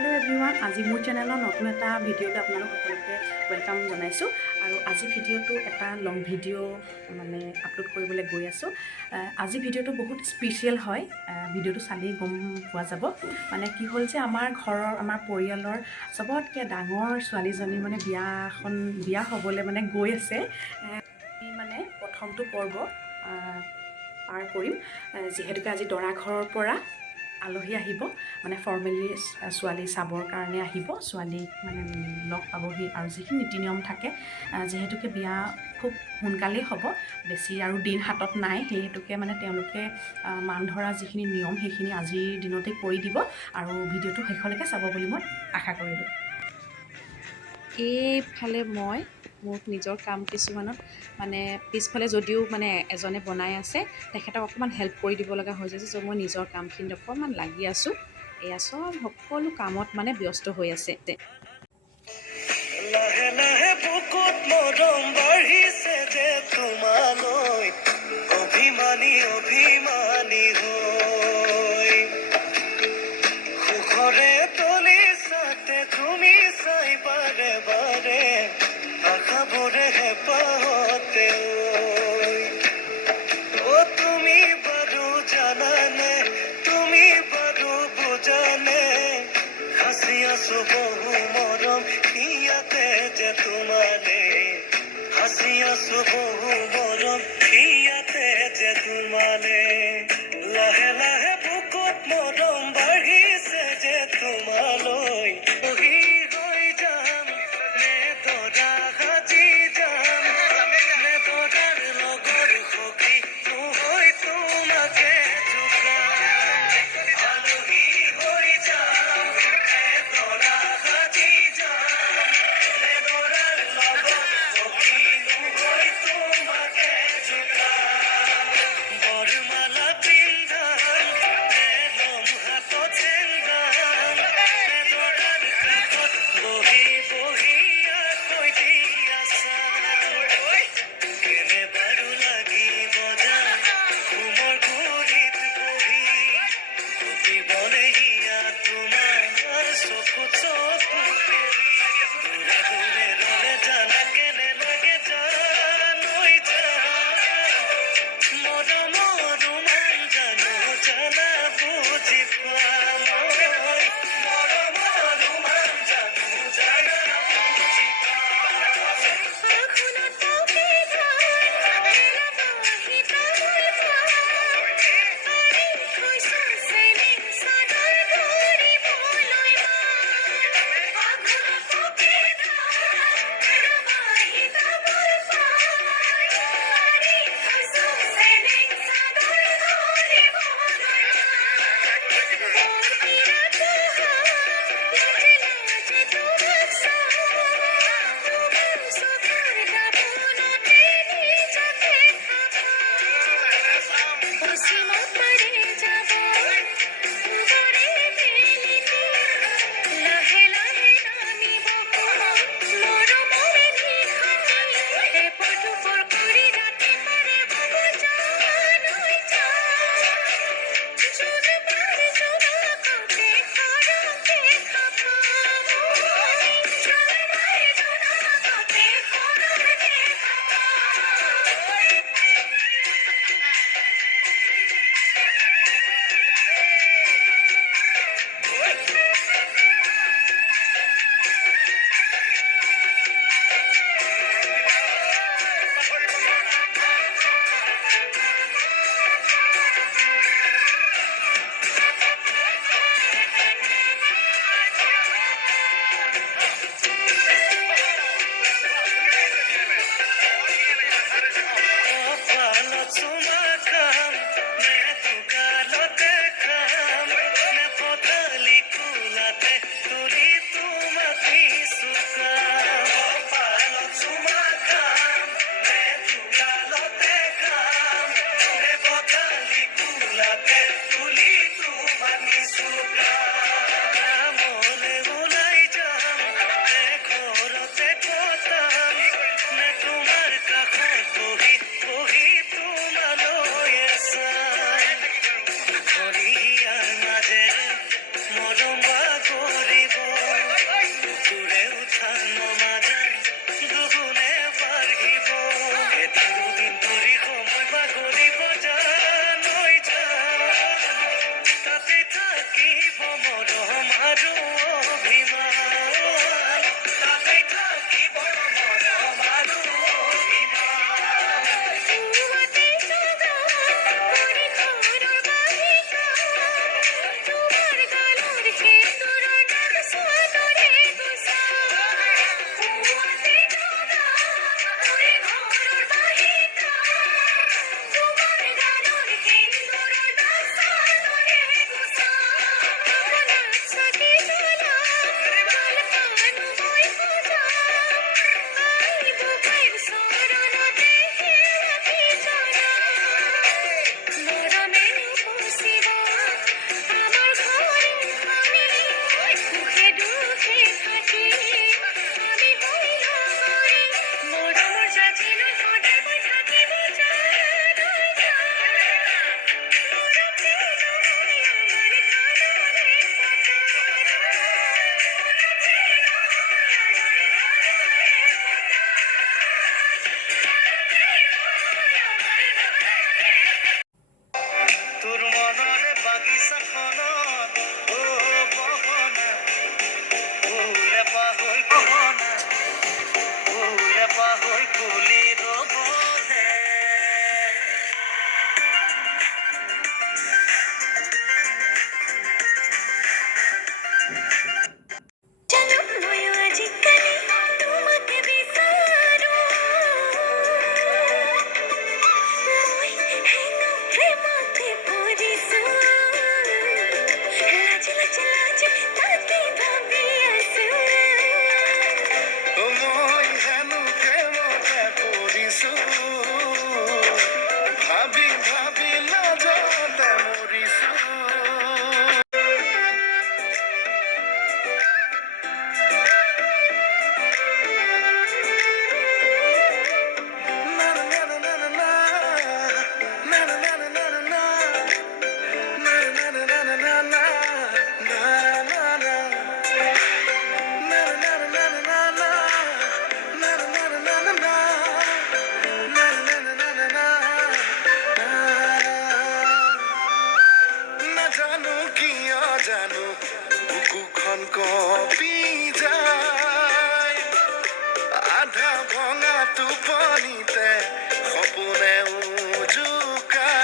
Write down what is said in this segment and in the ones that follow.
Hello' everyone, আজি মোৰ চেনেলৰ নতুন এটা ভিডিঅ'ত আপোনালোক সকলোকে ৱেলকাম জনাইছোঁ। আৰু আজি ভিডিঅ'টো এটা লং ভিডিঅ' মানে আপলোড কৰিবলৈ গৈ আছোঁ। আজি ভিডিঅ'টো বহুত স্পেচিয়েল হয়, ভিডিঅ'টো চালেই গম পোৱা যাব। মানে কি হ'ল যে আমাৰ পৰিয়ালৰ চবতকৈ ডাঙৰ ছোৱালীজনী মানে বিয়া হ'বলৈ মানে গৈ আছে। মানে প্ৰথমটো পৰ্ব পাৰ কৰিম, যিহেতুকে আজি দৰা ঘৰৰ পৰা আলহী আহিব, মানে ফৰ্মেলি ছোৱালী চাবৰ কাৰণে আহিব, ছোৱালীক মানে লগ পাবহি আৰু যিখিনি নীতি নিয়ম থাকে, যিহেতুকে বিয়া খুব সোনকালেই হ'ব, বেছি আৰু দিন হাতত নাই, সেই হেতুকে মানে তেওঁলোকে মান ধৰা যিখিনি নিয়ম সেইখিনি আজিৰ দিনতে কৰি দিব আৰু ভিডিঅ'টো শেষলৈকে চাব বুলি মই আশা কৰিলোঁ। এইফালে মই মোৰ নিজৰ কাম কিছুমানত মানে পিছফালে যদিও মানে এজনে বনাই আছে, তেখেতক অকণমান হেল্প কৰি দিব লগা হৈছে যে মই নিজৰ কামখিনিত অকণমান লাগি আছোঁ। এয়া চব সকলো কামত মানে ব্যস্ত হৈ আছে। লাহে লাহে বুকুত মৰম বাঢ়িছে যে তোমালৈ, অভিমানী অভিমানী হৈ সুখৰে তলি চাতে তুমি চাই বাৰে বাৰে, আশাবোৰে হেঁপাহতে অ' তুমি বাৰু জানানে, তুমি বাৰু বুজানে, সাঁচি আছো বহু মৰম ইয়াতে যে তোমালে, সাঁচি আছো বহু মৰম ইয়াতে যে তোমালে। লাহে লাহে বুকুত মৰম বাঢ়িছে যে তোমালৈ, বহি হৈ যাম নে দৰা সাজি যাম, নে দৰাৰ লগৰ সখী হৈ তোমাকে জোকাম, আলহী হৈ যাম নে দৰা সাজি যাম, নে দৰাৰ লগৰ সখী হৈ তোমাকে জোকাম, বৰমালা পিন্ধাম নে লম হাতত চেংগাম, নে দৰাৰ কাষত বহি বহি আকৈ দিয়া চাম, কেনে বাৰু লাগিব যাম ঘুমৰ গুৰিত বহি, প্ৰতিবনে হিয়া তোমাৰ চকু চকু কৰি, দূৰে দূৰে ৰলে জানা কেনে লাগে জানৈ জান, মৰমৰ ৰোমান জানো জানা বুজি পোৱা মই, মৰমৰ ৰোমান জানো জানা বুজি অভিমান তাতে থাকিব মৰম আৰু তোৰ মনৰে বাগিচাখনত বহনা ফুলে পাহৈ কহনা ফুলে পাহৈ ফুলি ৰবহে মই হেনো প্ৰেমতে পৰিছো ভাবি ভাবি লাজতে মৰিছো নাজানো কিয় জানো বুকুখন কঁপি যায় আধা ভঙা টোপনিতে সপোনে উজুকায়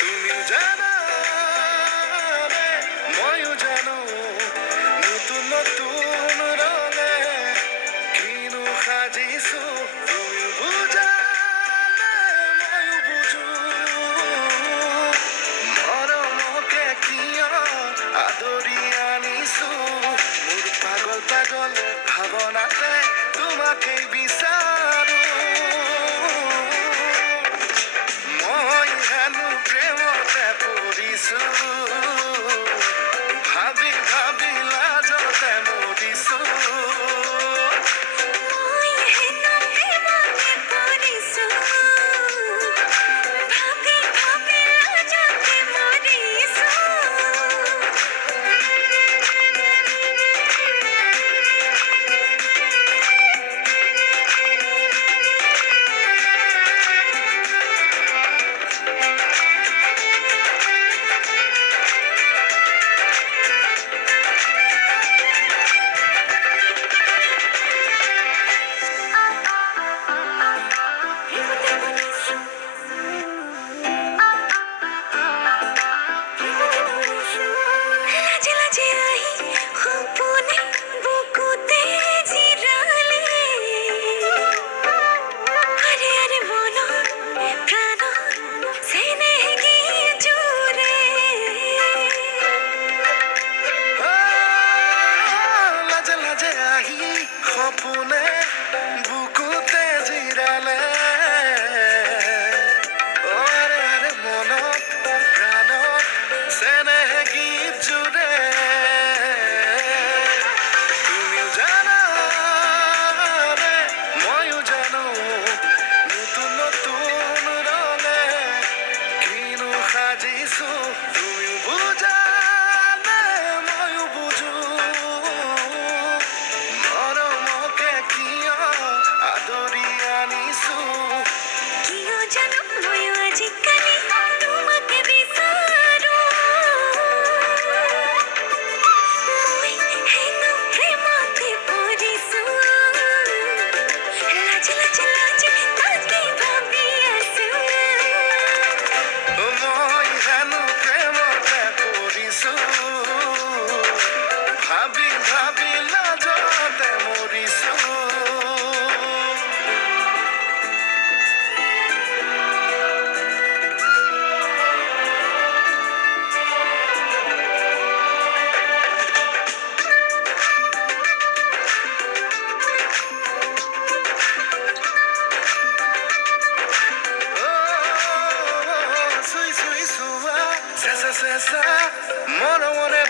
তুমিও জানা ৰে ময়ো জানো নতুন নতুন ৰঙে কিনো সাজিছো তুমিও বুজা ময়ো বুজো মৰমকে কিয় আদৰি আনিছো মোৰ পাগল পাগল ভাৱনাতে তোমাকেই বিচাৰো মই হেনো প্ৰেমতে পৰিছো ভাবি ভাবি লাজতে মৰিছো লাজে লাজে আহি সপোনে বুকুতে জিৰালে আৰে আৰে মনত প্ৰাণত চেনেহ গীত জুৰে তুমিও জানা ৰে ময়ো জানো নতুন নতুন ৰঙে কিনো সাজিছো তুমিও বুজা চেঁচা চেঁচা মৰমৰে